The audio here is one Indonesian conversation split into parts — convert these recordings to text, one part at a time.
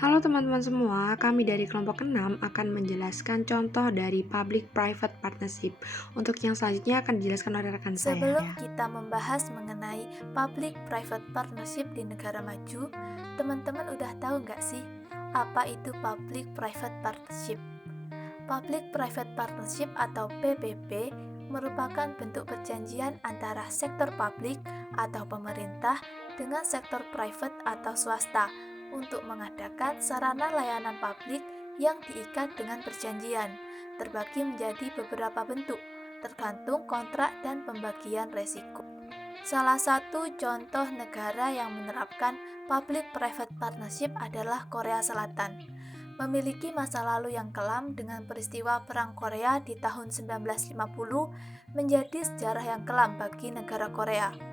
Halo teman-teman semua, kami dari kelompok 6 akan menjelaskan contoh dari Public-Private Partnership. Untuk yang selanjutnya akan dijelaskan oleh rekan saya. Sebelum kita membahas mengenai public-private partnership di negara maju, teman-teman udah tahu nggak sih apa itu public-private partnership? Public-private partnership atau PPP merupakan bentuk perjanjian antara sektor publik atau pemerintah dengan sektor private atau swasta untuk mengadakan sarana layanan publik yang diikat dengan perjanjian, terbagi menjadi beberapa bentuk tergantung kontrak dan pembagian resiko. Salah satu contoh negara yang menerapkan public-private partnership adalah Korea Selatan. Memiliki masa lalu yang kelam dengan peristiwa Perang Korea di tahun 1950 menjadi sejarah yang kelam bagi negara Korea.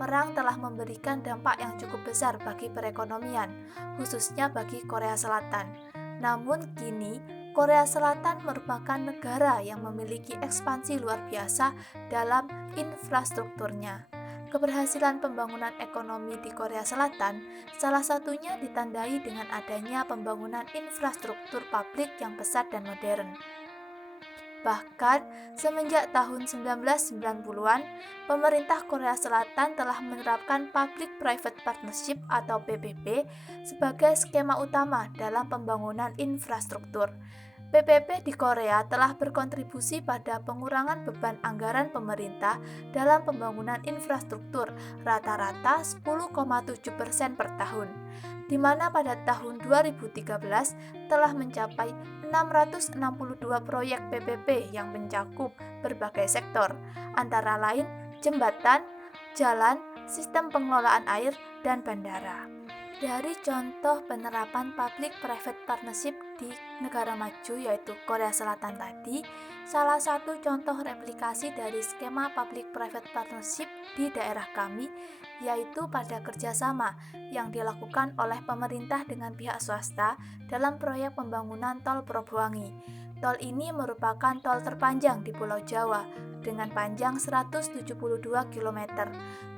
Perang telah memberikan dampak yang cukup besar bagi perekonomian, khususnya bagi Korea Selatan. Namun kini, Korea Selatan merupakan negara yang memiliki ekspansi luar biasa dalam infrastrukturnya. Keberhasilan pembangunan ekonomi di Korea Selatan salah satunya ditandai dengan adanya pembangunan infrastruktur publik yang pesat dan modern. Bahkan, semenjak tahun 1990-an, pemerintah Korea Selatan telah menerapkan Public-Private Partnership atau PPP sebagai skema utama dalam pembangunan infrastruktur. PPP di Korea telah berkontribusi pada pengurangan beban anggaran pemerintah dalam pembangunan infrastruktur rata-rata 10,7% per tahun, di mana pada tahun 2013 telah mencapai 662 proyek PPP yang mencakup berbagai sektor, antara lain jembatan, jalan, sistem pengelolaan air, dan bandara. Dari contoh penerapan public-private partnership di negara maju yaitu Korea Selatan tadi, salah satu contoh replikasi dari skema public-private partnership di daerah kami yaitu pada kerjasama yang dilakukan oleh pemerintah dengan pihak swasta dalam proyek pembangunan tol Probowangi. Tol ini merupakan tol terpanjang di Pulau Jawa dengan panjang 172 km.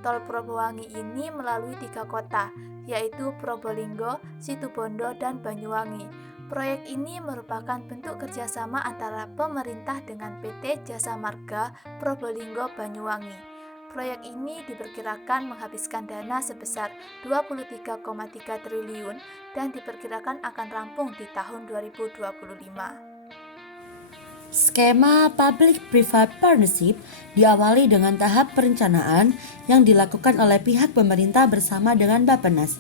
Tol Probowangi ini melalui 3 kota, yaitu Probolinggo, Situbondo, dan Banyuwangi. Proyek ini merupakan bentuk kerjasama antara pemerintah dengan PT Jasa Marga Probolinggo Banyuwangi. Proyek ini diperkirakan menghabiskan dana sebesar 23,3 triliun dan diperkirakan akan rampung di tahun 2025. Skema Public-Private Partnership diawali dengan tahap perencanaan yang dilakukan oleh pihak pemerintah bersama dengan Bappenas.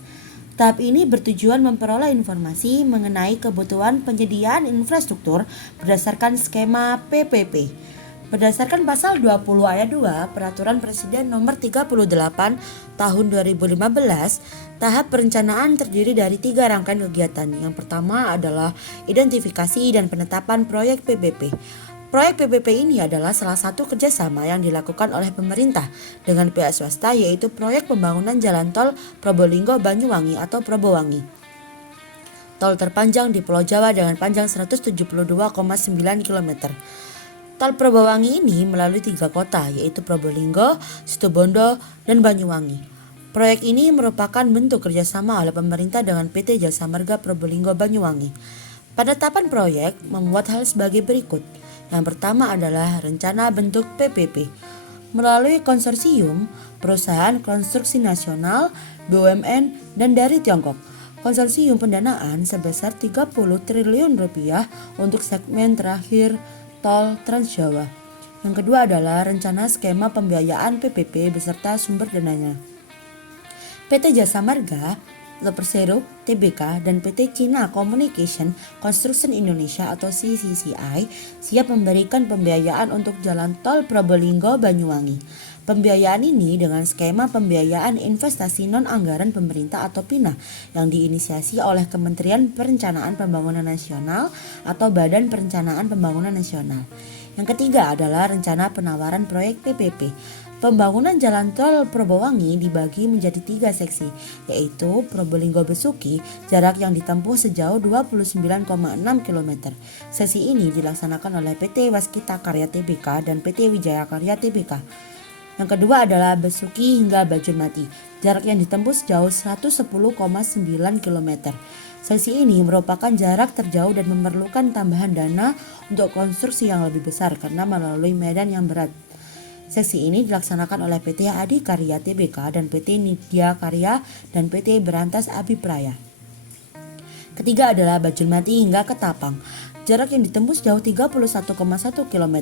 Tahap ini bertujuan memperoleh informasi mengenai kebutuhan penyediaan infrastruktur berdasarkan skema PPP. Berdasarkan pasal 20 ayat 2 Peraturan Presiden Nomor 38 Tahun 2015, tahap perencanaan terdiri dari 3 rangkaian kegiatan. Yang pertama adalah identifikasi dan penetapan proyek PPP. Proyek PPP ini adalah salah satu kerjasama yang dilakukan oleh pemerintah dengan pihak swasta, yaitu proyek pembangunan jalan tol Probolinggo-Banyuwangi atau Probowangi. Tol terpanjang di Pulau Jawa dengan panjang 172,9 km. Tol Probowangi ini melalui 3 kota, yaitu Probolinggo, Situbondo, dan Banyuwangi. Proyek ini merupakan bentuk kerjasama oleh pemerintah dengan PT Jasa Marga Probolinggo Banyuwangi. Penetapan proyek membuat hal sebagai berikut. Yang pertama adalah rencana bentuk PPP. Melalui konsorsium, perusahaan konstruksi nasional, BUMN, dan dari Tiongkok. Konsorsium pendanaan sebesar 30 triliun rupiah untuk segmen terakhir Tol Trans Jawa. Yang kedua adalah rencana skema pembiayaan PPP beserta sumber dananya. PT Jasa Marga, Persero, Tbk, dan PT Cina Communication Construction Indonesia atau CCCI siap memberikan pembiayaan untuk jalan tol Probolinggo-Banyuwangi. Pembiayaan ini dengan skema pembiayaan investasi non-anggaran pemerintah atau PINA yang diinisiasi oleh Kementerian Perencanaan Pembangunan Nasional atau Badan Perencanaan Pembangunan Nasional. Yang ketiga adalah rencana penawaran proyek PPP. Pembangunan jalan tol Probowangi dibagi menjadi 3 seksi, yaitu Probolinggo Besuki, jarak yang ditempuh sejauh 29,6 km. Sesi ini dilaksanakan oleh PT Waskita Karya Tbk dan PT Wijaya Karya Tbk. Yang kedua adalah Besuki hingga Bajulmati, jarak yang ditempuh sejauh 110,9 km. Seksi ini merupakan jarak terjauh dan memerlukan tambahan dana untuk konstruksi yang lebih besar karena melalui medan yang berat. Seksi ini dilaksanakan oleh PT Adikarya Tbk dan PT Nidya Karya dan PT Berantas Abipraya. Ketiga adalah Bajulmati hingga Ketapang. Jarak yang ditempuh sejauh 31,1 km.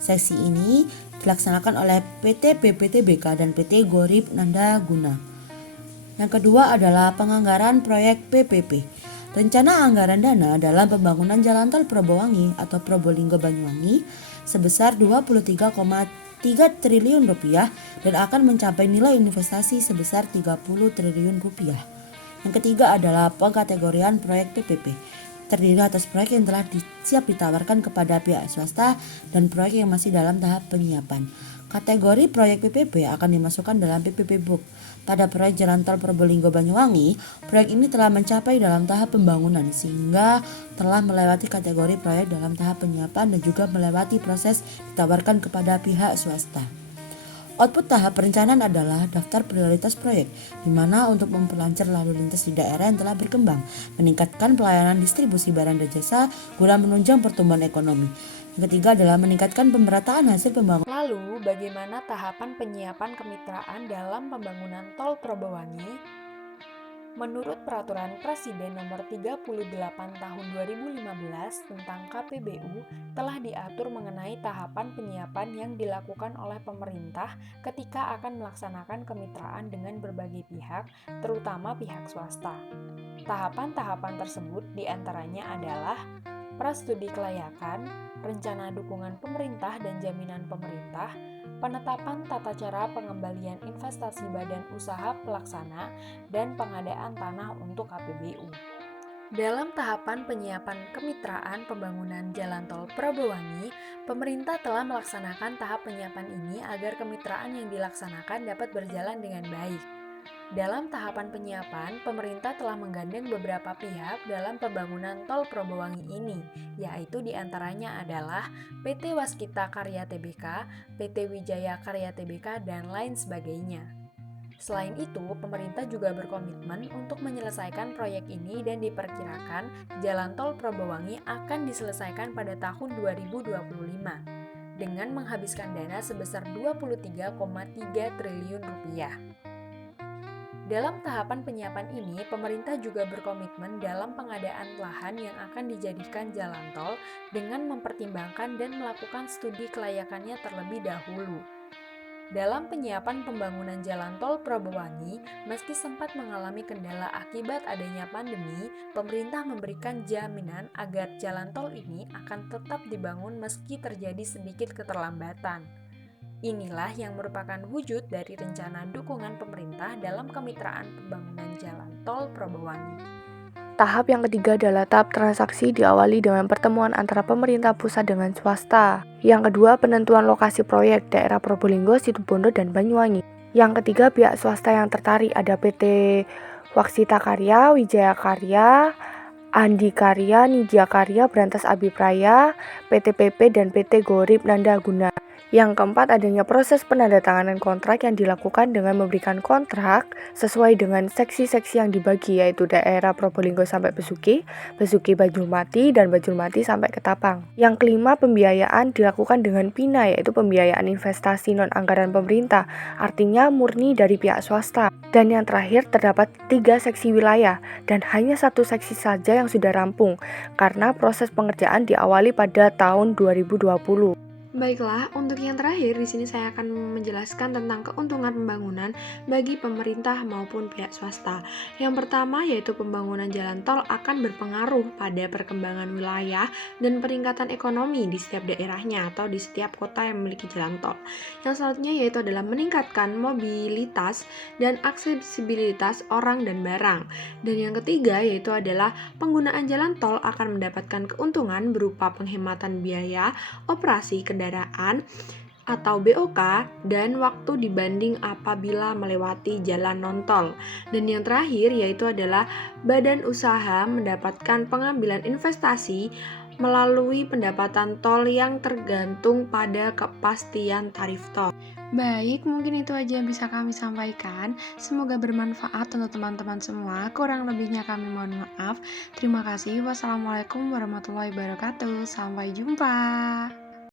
Seksi ini dilaksanakan oleh PT PPTBK dan PT Gorip Nanda Guna. Yang kedua adalah penganggaran proyek PPP. Rencana anggaran dana dalam pembangunan Jalan Tol Probowangi atau Probolinggo Banyuwangi sebesar 23,3 triliun rupiah dan akan mencapai nilai investasi sebesar 30 triliun rupiah. Yang ketiga adalah pengkategorian proyek PPP. Terdiri atas proyek yang telah siap ditawarkan kepada pihak swasta dan proyek yang masih dalam tahap penyiapan. Kategori proyek PPP akan dimasukkan dalam PPP Book. Pada proyek Jalan Tol Probolinggo Banyuwangi, proyek ini telah mencapai dalam tahap pembangunan sehingga telah melewati kategori proyek dalam tahap penyiapan dan juga melewati proses ditawarkan kepada pihak swasta. Output tahap perencanaan adalah daftar prioritas proyek, di mana untuk memperlancar lalu lintas di daerah yang telah berkembang, meningkatkan pelayanan distribusi barang dan jasa guna menunjang pertumbuhan ekonomi. Yang ketiga adalah meningkatkan pemerataan hasil pembangunan. Lalu, bagaimana tahapan penyiapan kemitraan dalam pembangunan Tol Probowangi? Menurut Peraturan Presiden Nomor 38 Tahun 2015 tentang KPBU, telah diatur mengenai tahapan penyiapan yang dilakukan oleh pemerintah ketika akan melaksanakan kemitraan dengan berbagai pihak, terutama pihak swasta. Tahapan-tahapan tersebut diantaranya adalah prastudi kelayakan, rencana dukungan pemerintah dan jaminan pemerintah, penetapan tata cara pengembalian investasi badan usaha pelaksana, dan pengadaan tanah untuk KPBU. Dalam tahapan penyiapan kemitraan pembangunan Jalan Tol Probowangi, pemerintah telah melaksanakan tahap penyiapan ini agar kemitraan yang dilaksanakan dapat berjalan dengan baik. Dalam tahapan penyiapan, pemerintah telah menggandeng beberapa pihak dalam pembangunan Tol Probowangi ini, yaitu diantaranya adalah PT Waskita Karya Tbk, PT Wijaya Karya Tbk, dan lain sebagainya. Selain itu, pemerintah juga berkomitmen untuk menyelesaikan proyek ini dan diperkirakan Jalan Tol Probowangi akan diselesaikan pada tahun 2025 dengan menghabiskan dana sebesar 23,3 triliun rupiah. Dalam tahapan penyiapan ini, pemerintah juga berkomitmen dalam pengadaan lahan yang akan dijadikan jalan tol dengan mempertimbangkan dan melakukan studi kelayakannya terlebih dahulu. Dalam penyiapan pembangunan Jalan Tol Probowangi, meski sempat mengalami kendala akibat adanya pandemi, pemerintah memberikan jaminan agar jalan tol ini akan tetap dibangun meski terjadi sedikit keterlambatan. Inilah yang merupakan wujud dari rencana dukungan pemerintah dalam kemitraan pembangunan Jalan Tol Probowangi. Tahap yang ketiga adalah tahap transaksi diawali dengan pertemuan antara pemerintah pusat dengan swasta. Yang kedua, penentuan lokasi proyek daerah Probolinggo, Situbondo, dan Banyuwangi. Yang ketiga, pihak swasta yang tertarik ada PT Waskita Karya, Wijaya Karya, Andi Karya, Nidya Karya, Berantas Abipraya, PT PP, dan PT Gorip Nanda Guna. Yang keempat, adanya proses penandatanganan kontrak yang dilakukan dengan memberikan kontrak sesuai dengan seksi-seksi yang dibagi, yaitu daerah Probolinggo sampai Besuki, Besuki Bajulmati, dan Bajulmati sampai Ketapang. Yang kelima, pembiayaan dilakukan dengan PINA, yaitu pembiayaan investasi non-anggaran pemerintah, artinya murni dari pihak swasta. Dan yang terakhir, terdapat 3 seksi wilayah, dan hanya 1 seksi saja yang sudah rampung, karena proses pengerjaan diawali pada tahun 2020. Baiklah, untuk yang terakhir di sini saya akan menjelaskan tentang keuntungan pembangunan bagi pemerintah maupun pihak swasta. Yang pertama yaitu pembangunan jalan tol akan berpengaruh pada perkembangan wilayah dan peningkatan ekonomi di setiap daerahnya atau di setiap kota yang memiliki jalan tol. Yang selanjutnya yaitu adalah meningkatkan mobilitas dan aksesibilitas orang dan barang. Dan yang ketiga yaitu adalah penggunaan jalan tol akan mendapatkan keuntungan berupa penghematan biaya operasi kendaraan atau BOK dan waktu dibanding apabila melewati jalan non-tol. Dan yang terakhir yaitu adalah badan usaha mendapatkan pengambilan investasi melalui pendapatan tol yang tergantung pada kepastian tarif tol. Baik, mungkin itu aja yang bisa kami sampaikan. Semoga bermanfaat untuk teman-teman semua. Kurang lebihnya kami mohon maaf. Terima kasih. Wassalamualaikum warahmatullahi wabarakatuh. Sampai jumpa.